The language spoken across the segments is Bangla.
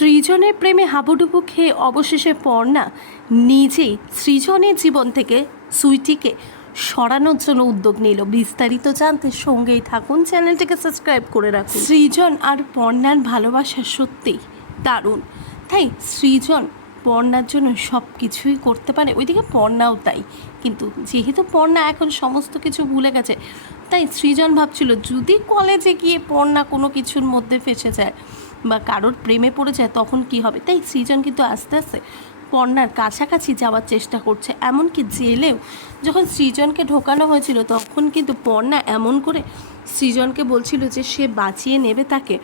সৃজনের প্রেমে হাবুডুবু খেয়ে অবশেষে পর্ণা নিজেই সৃজনের জীবন থেকে সুইটিকে সরানোর জন্য উদ্যোগ নিল। বিস্তারিত জানতে সঙ্গেই থাকুন, চ্যানেলটিকে সাবস্ক্রাইব করে রাখুন। সৃজন আর পর্ণার ভালোবাসা সত্যিই দারুণ, তাই সৃজন পর্ণার জন্য সব কিছুই করতে পারে, ওইদিকে পর্ণাও তাই। কিন্তু যেহেতু পর্ণা এখন সমস্ত কিছু ভুলে গেছে, তাই সৃজন ভাবছিল যদি কলেজে গিয়ে পর্ণা কোনো কিছুর মধ্যে ফেসে যায় বা কারোর প্রেমে পড়ে যায় তখন কি হবে। তাই সৃজন কিন্তু আস্তে আস্তে পর্ণার কাছাকাছি যাওয়ার চেষ্টা করছে। এমনকি জেলেও যখন সৃজনকে ঢোকানো হয়েছিল তখন কিন্তু পর্ণা এমন করে সৃজনকে বলছিল যে সে বাঁচিয়ে নেবে তাকে,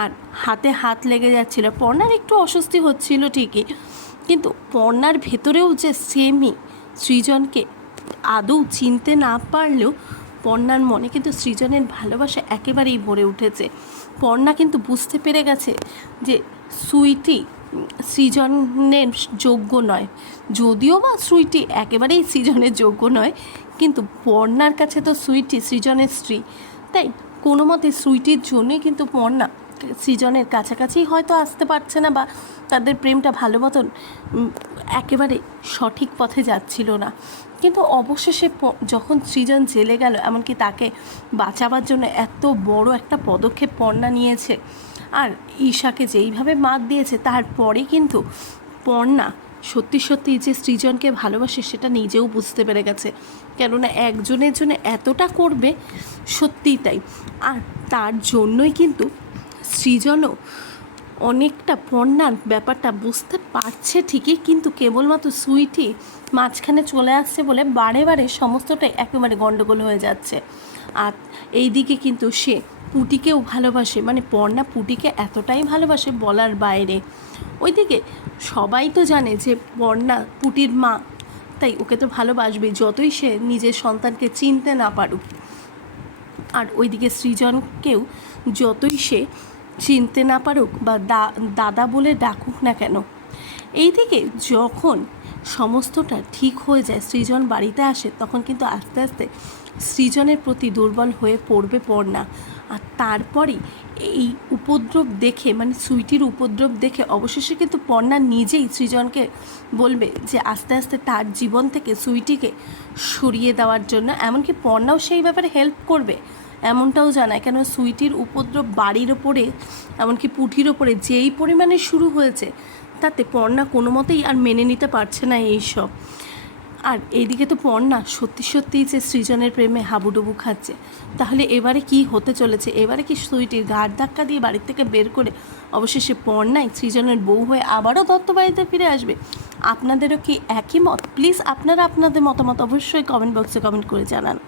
আর হাতে হাত লেগে যাচ্ছিল। পর্ণার একটু অস্বস্তি হচ্ছিল ঠিকই, কিন্তু পর্ণার ভেতরেও যে সেমই সৃজনকে আদৌ চিনতে না পারলেও পর্ণার মনে কিন্তু সৃজনের ভালোবাসা একেবারেই ভরে উঠেছে। পর্ণা কিন্তু বুঝতে পেরে গেছে যে সুইটি সৃজনের যোগ্য নয়, যদিও বা সুইটি একেবারেই সৃজনের যোগ্য নয়, কিন্তু পর্ণার কাছে তো সুইটি সৃজনের স্ত্রী। তাই কোনো মতে সুইটির জন্যই কিন্তু পর্ণা সৃজনের কাছাকাছি হয়তো আসতে পারছে না, বা তাদের প্রেমটা ভালো মতন একেবারে সঠিক পথে যাচ্ছিল না। কিন্তু অবশেষে যখন সৃজন জেলে গেল, এমনকি তাকে বাঁচাবার জন্য এত বড় একটা পদক্ষেপ পর্ণা নিয়েছে, আর ঈশাকে যেইভাবে মাত দিয়েছে, তারপরে কিন্তু পর্ণা সত্যি সত্যি যে সৃজনকে ভালোবাসে সেটা নিজেও বুঝতে পেরে গেছে। কেননা একজনের জন্য এতটা করবে, সত্যিই তাই। আর তার জন্যই কিন্তু সৃজনও অনেকটা পর্ণার ব্যাপারটা বুঝতে পারছে ঠিকই, কিন্তু কেবলমাত্র সুইটি মাঝখানে চলে আসছে বলে বারে বারে সমস্তটাই একেবারে গণ্ডগোল হয়ে যাচ্ছে। আর এই দিকে কিন্তু সে পুটিকেও ভালোবাসে, মানে পর্ণা পুটিকে এতটাই ভালোবাসে বলার বাইরে। ওইদিকে সবাই তো জানে যে পর্ণা পুটির মা, তাই ওকে তো ভালোবাসবেই যতই সে নিজের সন্তানকে চিনতে না পারুক। আর ওইদিকে সৃজনকেও যতই সে চিনতে না পারুক বা দাদা বলে ডাকুক না কেন। এইদিকে যখন সমস্তটা ঠিক হয়ে যায়, সৃজন বাড়িতে আসে, তখন কিন্তু আস্তে আস্তে সৃজনের প্রতি দুর্বল হয়ে পড়বে পর্ণা। আর তারপরেই এই উপদ্রব দেখে, মানে সুইটির উপদ্রব দেখে অবশেষে কিন্তু পর্ণা নিজেই সৃজনকে বলবে যে আস্তে আস্তে তার জীবন থেকে সুইটিকে সরিয়ে দেওয়ার জন্য। এমনকি পর্ণাও সেই ব্যাপারে হেল্প করবে এমনটাও জানায়। কেন সুইটির উপদ্রব বাড়ির ওপরে, এমনকি পুঠির ওপরে যেই পরিমাণে শুরু হয়েছে, তাতে পর্ণা কোনো মতেই আর মেনে নিতে পারছে না এইসব। আর এইদিকে তো পর্ণা সত্যি সত্যিই যে সৃজনের প্রেমে হাবুডুবু খাচ্ছে। তাহলে এবারে কি হতে চলেছে? এবারে কি সুইটির ঘাড় ধাক্কা দিয়ে বাড়ির থেকে বের করে অবশেষে পর্ণাই সৃজনের বউ হয়ে আবারও দত্ত বাড়িতে ফিরে আসবে? আপনাদেরও কি একই মত? প্লিজ আপনারা আপনাদের মতামত অবশ্যই কমেন্ট বক্সে কমেন্ট করে জানান।